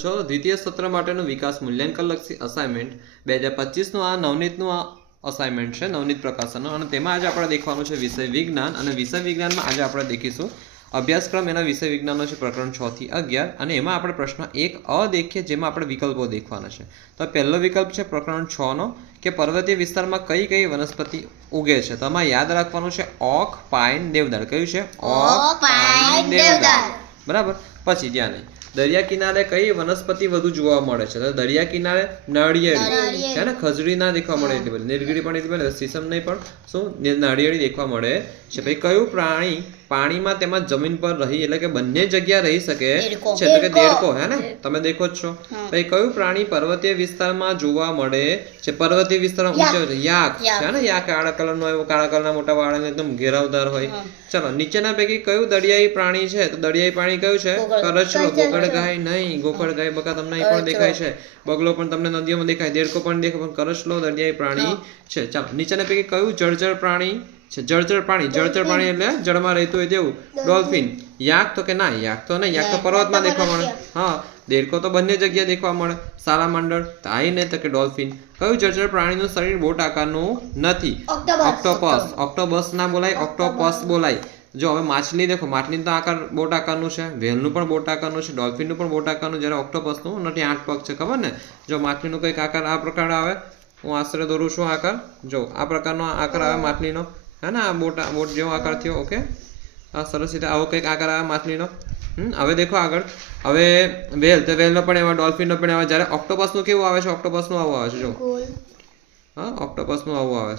છો દ્વિતીય સત્ર માટેનું વિકાસ મૂલ્યાંકન લક્ષી અસાઇનમેન્ટ 2025નું આ નવનીતનું આ અસાઇનમેન્ટ છે નવનીત પ્રકાશનનો અને તેમાં આજે આપણે દેખવાનું છે વિષય વિજ્ઞાન અને વિષય વિજ્ઞાનમાં આજે આપણે દેખીશું અભ્યાસક્રમ એના વિષય વિજ્ઞાનનો છે પ્રકરણ 6 થી 11 અને એમાં આપણે પ્રશ્ન 1 અ દેખીએ જેમાં આપણે વિકલ્પો દેખવાના છે તો પહેલો વિકલ્પ છે પ્રકરણ 6 નો કે પર્વતીય વિસ્તારમાં કઈ કઈ વનસ્પતિ ઉગે છે તો આમાં યાદ રાખવાનું છે ઓક પાઇન દેવદાર કયું છે ઓક પાઇન દેવદાર બરાબર પછી ધ્યાન નહીં દરિયા કિનારે કઈ વનસ્પતિ વધુ જોવા મળે છે તો દરિયા કિનારે નાળિયેરી છે ને ખજૂરી ના દેખવા મળે એટલી બધી નીલગીરી પણ એટલી બધી સીસમ નહીં પણ શું નાળિયેરી દેખવા મળે છે પછી કયું પ્રાણી પાણીમાં તેમાં જમીન પર રહી એટલે કે બંને જગ્યા રહી શકે છે એટલે કે દેડકો હે ને તમે દેખો જ છો પછી કયું પ્રાણી પર્વતીય વિસ્તારમાં જોવા મળે છે પર્વતીય વિસ્તારમાં ઊંચો છે યાક છે ને યાક કાળા કલરનો એવો કાળા કલરના મોટા વાળ એકદમ ઘેરાવદાર હોય ચલો નીચેના પૈકી કયું દરિયાઈ પ્રાણી છે તો દરિયાઈ પ્રાણી કયું છે કરચલો ગોકળગાય નહીં ગોકળગાય બકા તમને અહીં પણ દેખાય છે બગલો પણ તમને નદીઓમાં દેખાય દેડકો પણ દેખાય પણ કરચલો દરિયાઈ પ્રાણી છે ચાલો નીચેના પૈકી કયું જળચર પ્રાણી છે જળચર પ્રાણી એટલે જળમાં રહેતું હોય તેવું ડોલ્ફિન યાક તો કે ના યાક તો નહીં યાક તો પર્વતમાં દેખવા મળે હા દેડકો તો બંને જગ્યાએ દેખવા મળે સાલામાન્ડર તાઈ ને તો કે ડોલ્ફિન કયું જળચર પ્રાણીનું શરીર બોટ આકારનું નથી ઓક્ટોપસ ના બોલાય ઓક્ટોપસ બોલાય જો હવે માછલી દેખો માછલી તો આકાર બોટ આકારનું છે વેલનું પણ બોટ આકારનું છે ડોલ્ફિનનું પણ બોટ આકારનું જ્યારે ઓક્ટોપસનું નથી 8 પગ છે ખબર ને જો માછલીનું કંઈક આકાર આ પ્રકાર આવે હું આશરે દોરું છું આકાર જો આ પ્રકારનો આકાર આવે માછલીનો હે ને આ બોટ જેવો આકાર થયો ઓકે આ સરસ રીતે આવો કંઈક આકાર આવે માછલીનો હવે દેખો આગળ હવે વેલનો પણ એવા ડોલ્ફિનનો પણ એવા જ્યારે ઓક્ટોપસનું કેવું આવે છે ઓક્ટોપસનું આવું આવે છે જો હા ઓક્ટોપસનું આવું આવે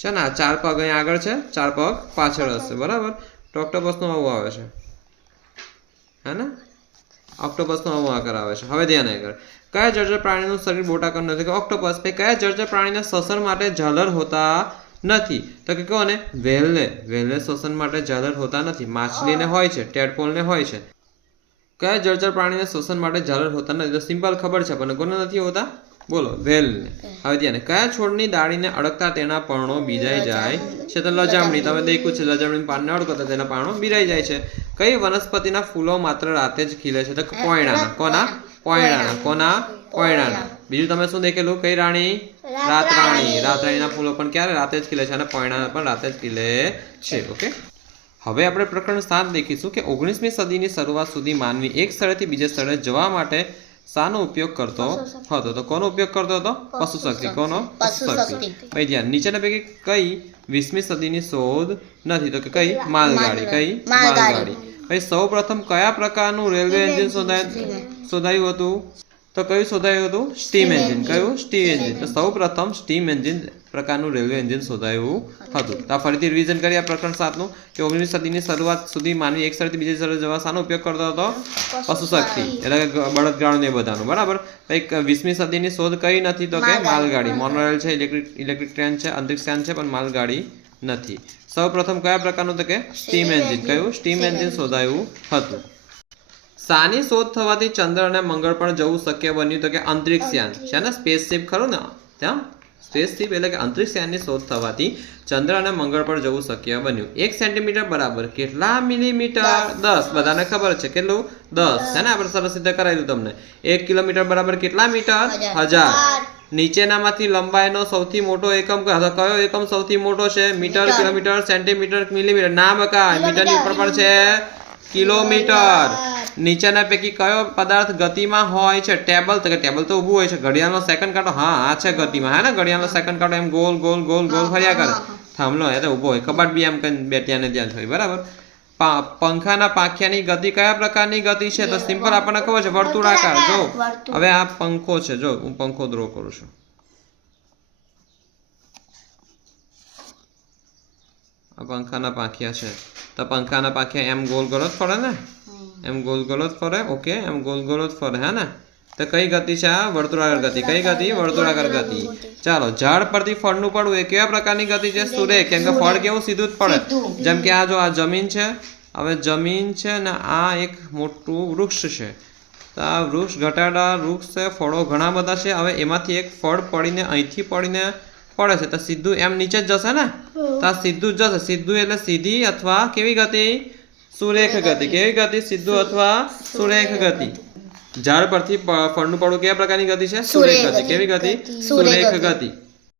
છે ને 4 પગ અહીં આગળ છે 4 પગ પાછળ હશે બરાબર તો ઓક્ટોપસનું આવું આવે છે હે ને ઓક્ટોપસનું આવું આકાર આવે છે હવે ધ્યાન આગળ કયા જળચર પ્રાણીનું શરીર બોટાકાર નથી કે ઓક્ટોપસ પછી કયા જળચર પ્રાણીને શ્વસન માટે ઝાલર હોતા નથી તો કે કોને વેલને શ્વસન માટે ઝાલર હોતા નથી માછલીને હોય છે ટેડપોલને હોય છે કયા જળચર પ્રાણીને શ્વસન માટે ઝાલર હોતા નથી તો સિમ્પલ ખબર છે પણ કોને નથી હોતા બોલો વેલને હવે ધ્યાન કયા છોડની દાળીને અડકતા તેના પર્ણો બીજાઈ જાય છે તો લજામણી તમે દેખ્યું છે લજામણી પાનને અડકતા તેના પર્ણો બીરાઈ જાય છે કઈ વનસ્પતિના ફૂલો માત્ર રાતે જ ખીલે છે તો પોયણાના પોયણાના બીજું તમે શું દેખેલું કઈ રાણી રાતરાણીના ફૂલો પણ ક્યારે રાતે જ ખીલે છે અને પોયણાના પણ રાતે જ ખીલે છે ઓકે હવે આપણે પ્રકરણ 7 દેખીશું કે 19મી સદીની શરૂઆત સુધી માનવી એક સ્થળેથી બીજે સ્થળે જવા માટે શાનો ઉપયોગ કરતો હતો તો કોનો ઉપયોગ કરતો હતો પશુ શક્તિ કોનો પશુ શક્તિ ભાઈ ધ્યાન નીચેના પૈકી કઈ 20મી સદીની શોધ નથી તો કે કઈ માલગાડી ભાઈ સૌપ્રથમ કયા પ્રકારનું રેલવે એન્જિન શોધાયું હતું તો કયું શોધાયું હતું સ્ટીમ એન્જિન કયું સ્ટીમ એન્જિન તો સૌપ્રથમ સ્ટીમ એન્જિન પ્રકારનું રેલવે એન્જિન શોધાયું હતું તો ફરીથી રિવિઝન કરીએ આ પ્રકરણ 7નું કે 19મી સદીની શરૂઆત સુધી માનવી એક સ્થળેથી બીજે સ્થળે જવા શાનો ઉપયોગ કરતો હતો પશુ શક્તિ એટલે કે બળદગાડું ને બધાનું બરાબર એક 20મી સદીની શોધ કઈ નથી તો કે માલગાડી મોનોરેલ છે ઇલેક્ટ્રિક ટ્રેન છે અંતરિક્ષ યાન છે પણ માલગાડી નથી સૌપ્રથમ કયા પ્રકારનું તો કે સ્ટીમ એન્જિન કયું સ્ટીમ એન્જિન શોધાયું હતું શાની શોધ થવાથી ચંદ્ર અને મંગળ પર જવું શક્ય બન્યું તો કે અંતરિક્ષ યાન છે ને સ્પેસશિપ ખરું ને ત્યાં સ્પેસશિપ એટલે કે અંતરિક્ષ યાનની શોધ થવાથી ચંદ્ર અને મંગળ પર જવું શક્ય બન્યું 1 સેન્ટીમીટર બરાબર કેટલા મિલીમીટર 10 બધાને ખબર છે કેટલું 10 છે ને આપણે સરસ રીતે કરાવ્યું તમને 1 કિલોમીટર બરાબર કેટલા મીટર 1000 નીચેનામાંથી લંબાઈનો સૌથી મોટો એકમ કયો એકમ સૌથી મોટો છે મીટર કિલોમીટર સેન્ટીમીટર મિલીમીટર ના બકા મીટરની ઉપર પણ છે કિલોમીટર નીચેના પૈકી કયો પદાર્થ ગતિમાં હોય છે ટેબલ તો કે ટેબલ તો ઊભું હોય છે ઘડિયાળનો સેકન્ડ કાંટો હા આ છે ગતિમાં હે ને ઘડિયાળનો સેકન્ડ કાંટો એમ ગોલ ગોલ ગોલ ગોલ ફર્યા કરે થાંભલો એ તો ઊભો હોય કબાટ બી એમ કઈ બેઠ્યા ને ત્યાં હોય બરાબર પંખાના પાંખિયાની ગતિ કયા પ્રકારની ગતિ છે તો સિમ્પલ આપણને ખબર છે વર્તુળાકાર જો હવે આ પંખો છે જો હું પંખો ડ્રો કરું છું આ પંખાના પાંખિયા છે તો પંખાના પાંખિયા એમ ગોલ ગોલ જ ફરે ને એમ ગોલ ગોલ જ ફરે ઓકે એમ ગોલ ગોલ જ ફરે હે ને તો કઈ ગતિ છે આ વર્તુળાકાર ગતિ કઈ ગતિ વર્તુળાકાર ગતિ ચાલો ઝાડ પરથી ફળનું પડવું એ કેવા પ્રકારની ગતિ છે સુરેખ કેમ કે ફળ કેવું સીધું જ પડે જેમ કે આ જો આ જમીન છે હવે જમીન છે ને આ એક મોટું વૃક્ષ છે તો આ વૃક્ષ ઘટાડા વૃક્ષ છે ફળો ઘણા બધા છે હવે એમાંથી એક ફળ પડીને અહીંથી પડીને પડે છે તો સીધું એમ નીચે જ જશે ને તો આ સીધું જ જશે સીધું એટલે સીધી અથવા કેવી ગતિ સુરેખ ગતિ. કેવી ગતિ? સીધું અથવા સુરેખ ગતિ. ઝાડ પરથી ફળનું પડવું કેવા પ્રકારની ગતિ છે? સુરેખ ગતિ. કેવી ગતિ? સુરેખ ગતિ.